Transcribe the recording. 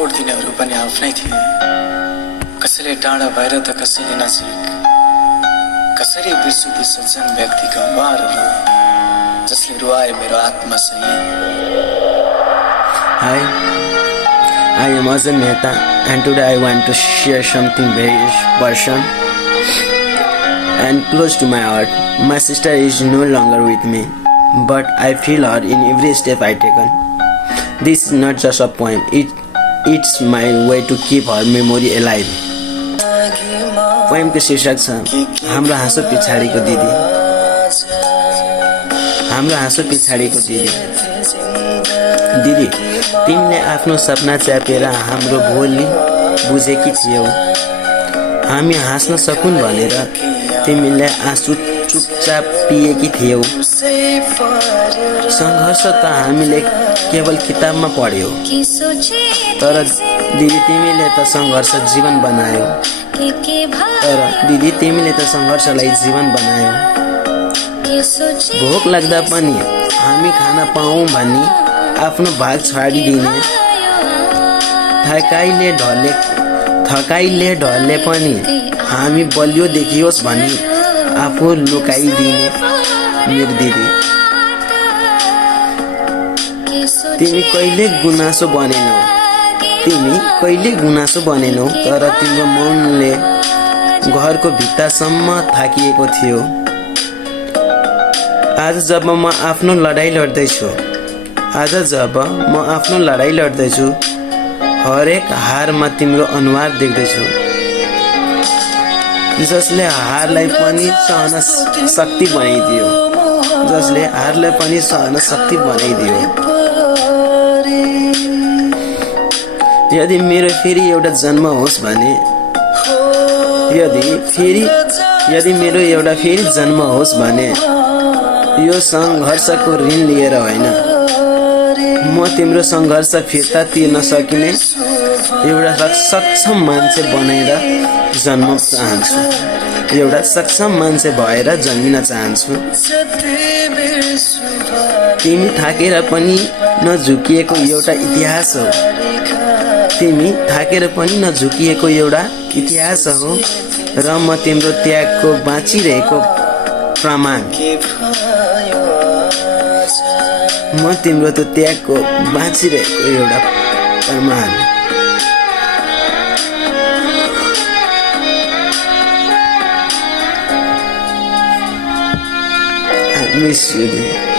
छोडिदिनेहरू पनि आफ्नै थिए। कसैले टाढा भएर त कसैले नजिक, कसरी बिर्सु ती सज्जन व्यक्तिका अनुहारहरू जसले रुवाए मेरो आत्मा सहित। Hi, I am Azam Mehta and today I want to share something very personal and close to my heart. My sister is no longer with me, but I feel her in every step I taken. This is not just a poem, it's my way to keep her memory alive. पोएमको शीर्षक छ हाम्रो हाँसो पछाडिको दिदी। हाम्रो हाँसो पछाडिको दिदी। दिदी, तिमीले आफ्नो सपना च्यापेर हाम्रो भोलि बुझेकी थियौ। हामी हाँस्न सकुन् भनेर तिमीले आँसु चुपचाप पिएकी थियौ। सङ्घर्ष त हामीले केवल किताबमा पढ्यौ, तर दिदी तिमीले त सङ्घर्ष जीवन बनायौ। तर दिदी तिमीले त सङ्घर्षलाई जीवन बनायौ। भोक लाग्दा पनि हामी खान पाऊँ भनी आफ्नो भाग छाडिदिने, थकाइले ढले पनि हामी बलियो देखियोस् भनी आफू लुकाइदिने मेरो दिदी। तिमी कहिले गुनासो बनेनौ, तर तिम्रो मौनले घरको भित्तासम्म थाकिएको थियो। आज जब म आफ्नो लडाई लड्दैछु, हरेक हारमा तिम्रो अनुहार देख्दैछु, जसले हारलाई पनि सहन शक्ति बनाइदियो। यदि मेरो फेरि एउटा जन्म होस् भने, यदि मेरो एउटा फेरि जन्म होस् भने, यो सङ्घर्षको ऋण लिएर होइन, म तिम्रो सङ्घर्ष फिर्ता तिर्न सकिने एउटा सक्षम मान्छे बनेर जन्म चाहन्छु। एउटा सक्षम मान्छे भएर जन्मिन चाहन्छु। तिमी थाकेर पनि नझुकिएको एउटा इतिहास हो। तिमी थाकेर पनि नझुकिएको एउटा इतिहास हो र म तिम्रो त्यागको बाँचिरहेको प्रमाण। म तिम्रो त्यो त्यागको बाँचिरहेको एउटा प्रमाण। I miss you, dear.